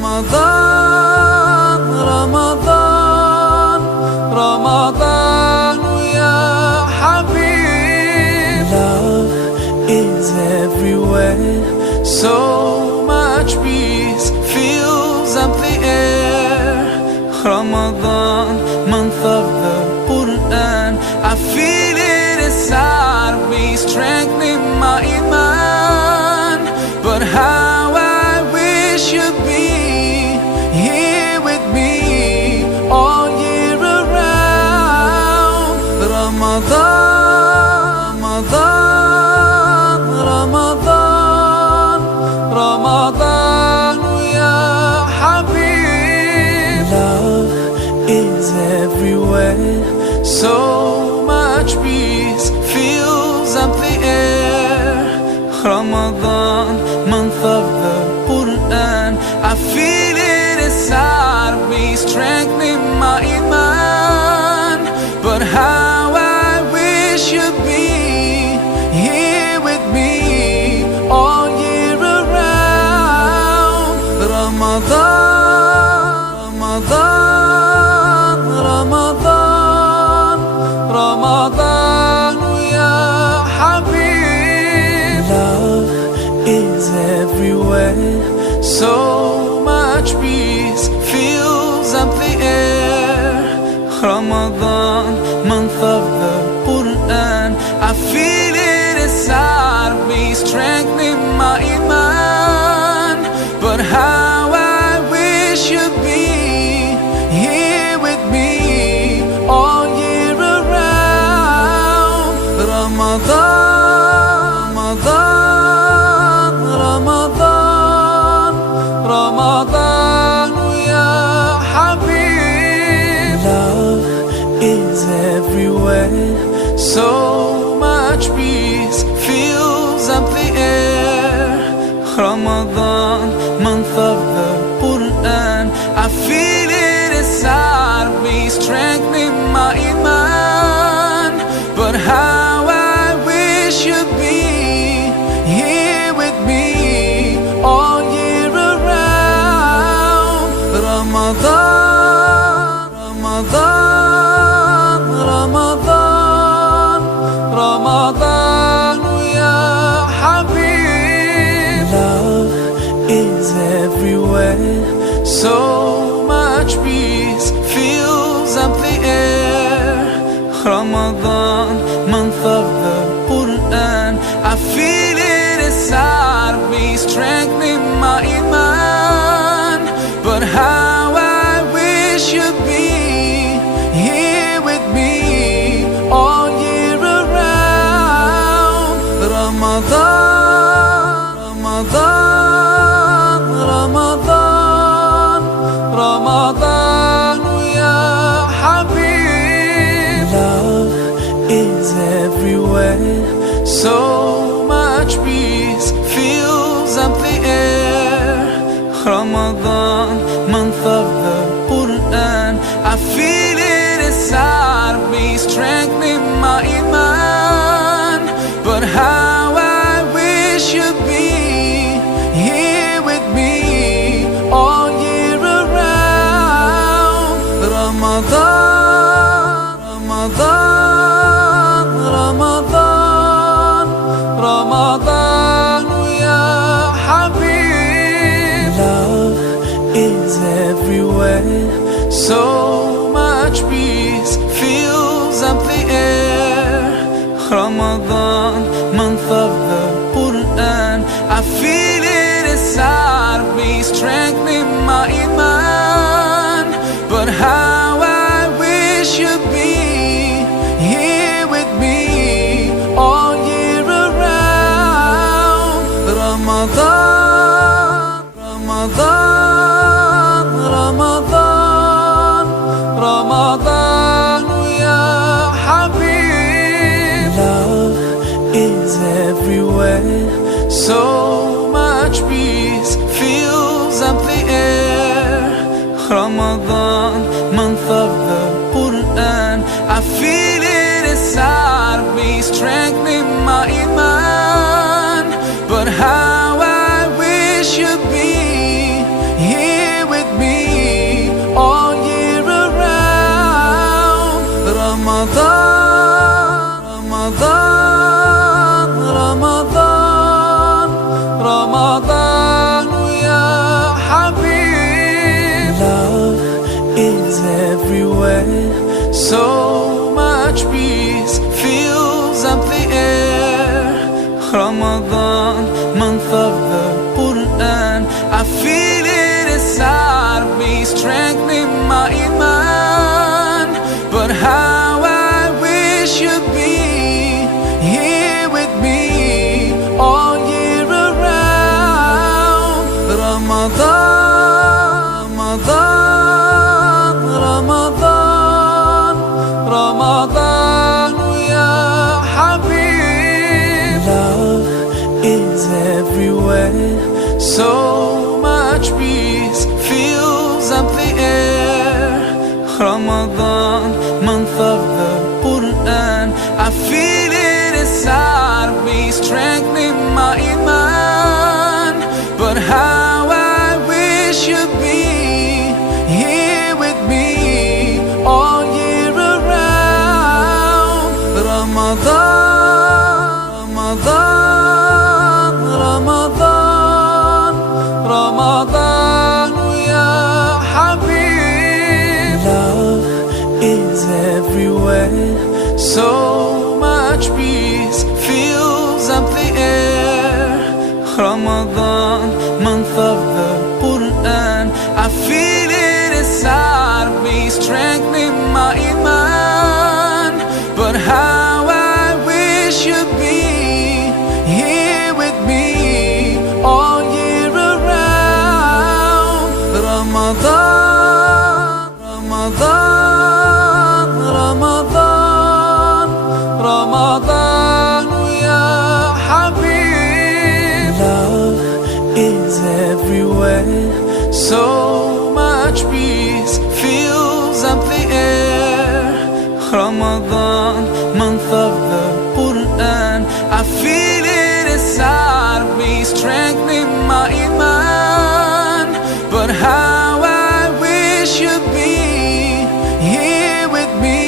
رمضان رمضان رمضان يا حبيب. Love is everywhere. So much peace fills up the air. Ramadan, month of the Quran, I feel it inside me, strengthening my iman. But how I wish you'd be here with me all year around. Ramadan, Ramadan, Ramadan, Ramadan ya Habib. Love is everywhere. So much peace fills up the air. Ramadan, month of the Quran, I feel it inside me, strengthening my iman. But how I wish you'd be here with me all year around. Ramadan, Ramadan, Ramadan, Ramadan ya Habib. Love is everywhere. So much peace fills up the air. Ramadan, month of the Quran, I feel it inside me, strengthening my iman. But how I wish you'd be here with me all year around. Ramadan, Ramadan, Ramadan, Ramadan ya Habib. Love is everywhere. So much peace fills up the air. Ramadan, month of the Quran, I feel it inside me, strengthening my iman. But how I wish you'd be here with me all year around. Ramadan, Ramadan, Ramadan, Ramadan ya Habib. Love is everywhere. So much peace fills up the air. Ramadan, month of the Quran, I feel it inside me, strengthening my iman. But how I wish you'd be here with me all year around. Ramadan, Ramadan, Ramadan, Ramadan ya Habib. Love is everywhere. So much peace fills up the air. Ramadan, month of the Quran, I feel it inside me, strengthening my iman. But how I wish you'd be here with me all year around. Ramadan, Ramadan, Ramadan, Ramadan ya Habib. Love is everywhere. So much peace fills up the air. Ramadan, month of the Quran, I feel it inside me, strengthening my iman. But how I wish you'd be here with me all year around. Ramadan, Ramadan, Ramadan, Ramadan ya Habib. Love is everywhere. So much peace fills up the air. Ramadan, month of the Quran, I feel it inside me, strengthening my iman. But how I wish you'd be here everywhere. So much peace fills up the air. Ramadan, month of the Quran, I feel it inside me, strengthening my iman. But how I wish you'd be here with me all year around. Ramadan, Ramadan, Ramadan, Ramadan, ya Habib. Love is everywhere. So much peace fills up the air. Ramadan, month of the Quran, I feel it inside me, strengthening my iman. But how I wish you'd be here with me all year around. Ramadan, Ramadan, Ramadan, Ramadan, ya Habib. Love is everywhere. So much peace fills up the air. Ramadan, month of the Quran, I feel it inside me, strengthening my iman. But how I wish you'd be here with me all year around. Ramadan, Ramadan, Ramadan, Ramadan, ya Habib. Love is everywhere. So much peace fills up the air. Ramadan, month of the Quran, I feel it inside me, strengthening my iman. But how I wish you'd be here with me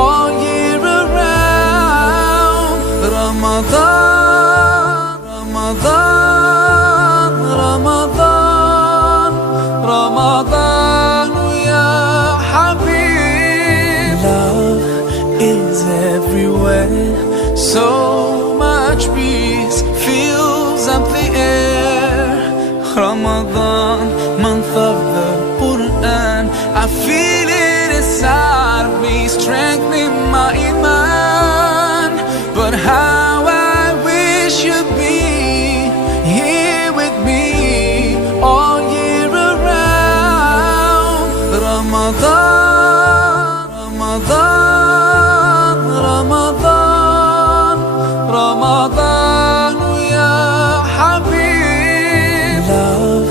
all year around. Ramadan, Ramadan, Ramadan, Ramadan, ya Habib. Love is everywhere. So much peace fills up the air. Ramadan, month of the Quran, I feel it inside me, strengthening my iman. But how I wish you'd be here with me all year around. Ramadan, Ramadan, Ramadan, Ramadan, ya Habib. Love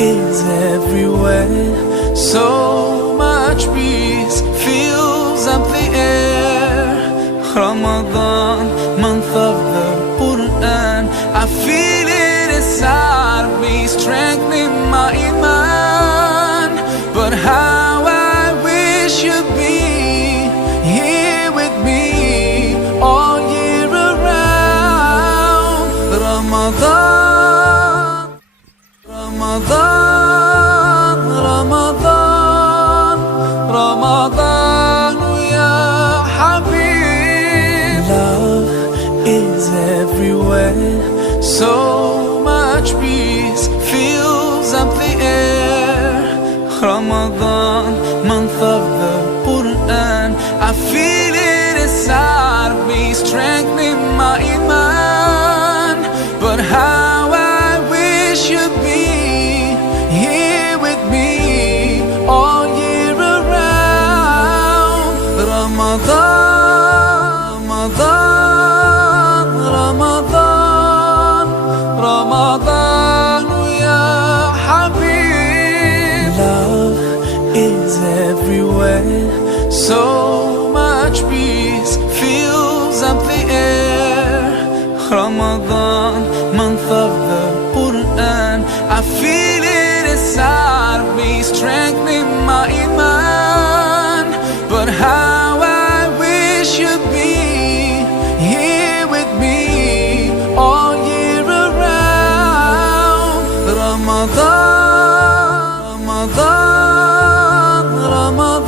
is everywhere. So much peace fills up the air. Ramadan, month of the Quran, I feel it inside me, strengthening my iman. But how I wish you'd be here with me all year around. Ramadan, Ramadan, Ramadan, Ramadan, ya Habib. Love is everywhere. So much peace fills up the air. Ramadan, month of the Quran, I feel it inside me, strengthening my iman. But how I wish you'd be here with me all year around. Ramadan, Ramadan, Ramadan, Ramadan, ya Habib. Love is everywhere. So much peace fills up the air. Ramadan, month of the Quran, I feel it inside me, strengthening my iman. But how I wish you'd be here with me all year around. Ramadan, Ramadan, Ramadan.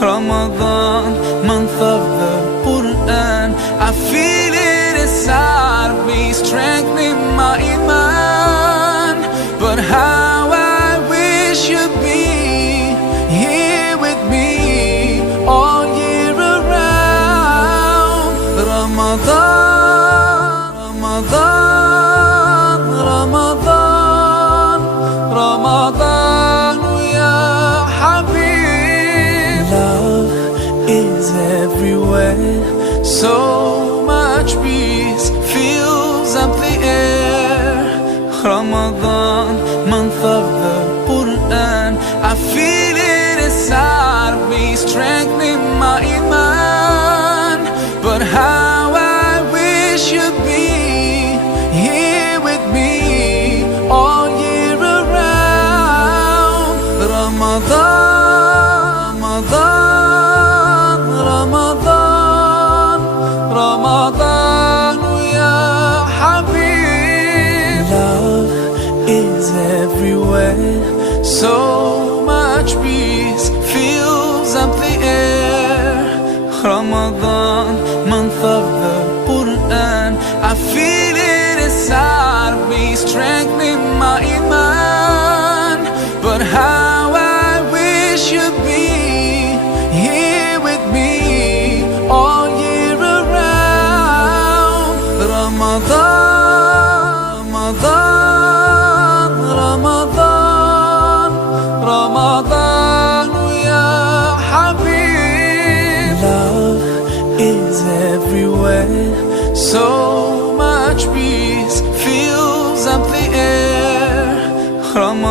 Ramadan, month of the Quran. I feel it inside of me, strengthening my iman. But how I wish you'd be here with me all year around. Ramadan, Ramadan, Ramadan, Ramadan, ya Habib. Love is everywhere. So much peace fills up the air. Ramadan, month of the Quran. I feel it inside of me, strengthening my iman. But how I wish you'd be here with me all year around. Ramadan, Ramadan, Ramadan, Ramadan, ya Habib. Love is everywhere. So much peace fills up the air. Ramadan, month of the Quran. I feel it inside of me, strengthening my iman. But how I wish you'd be here with me all year around. Ramadan, Ramadan, Ramadan, Ramadan, ya Habib. Love is everywhere. So much peace fills up the air. Ramadan,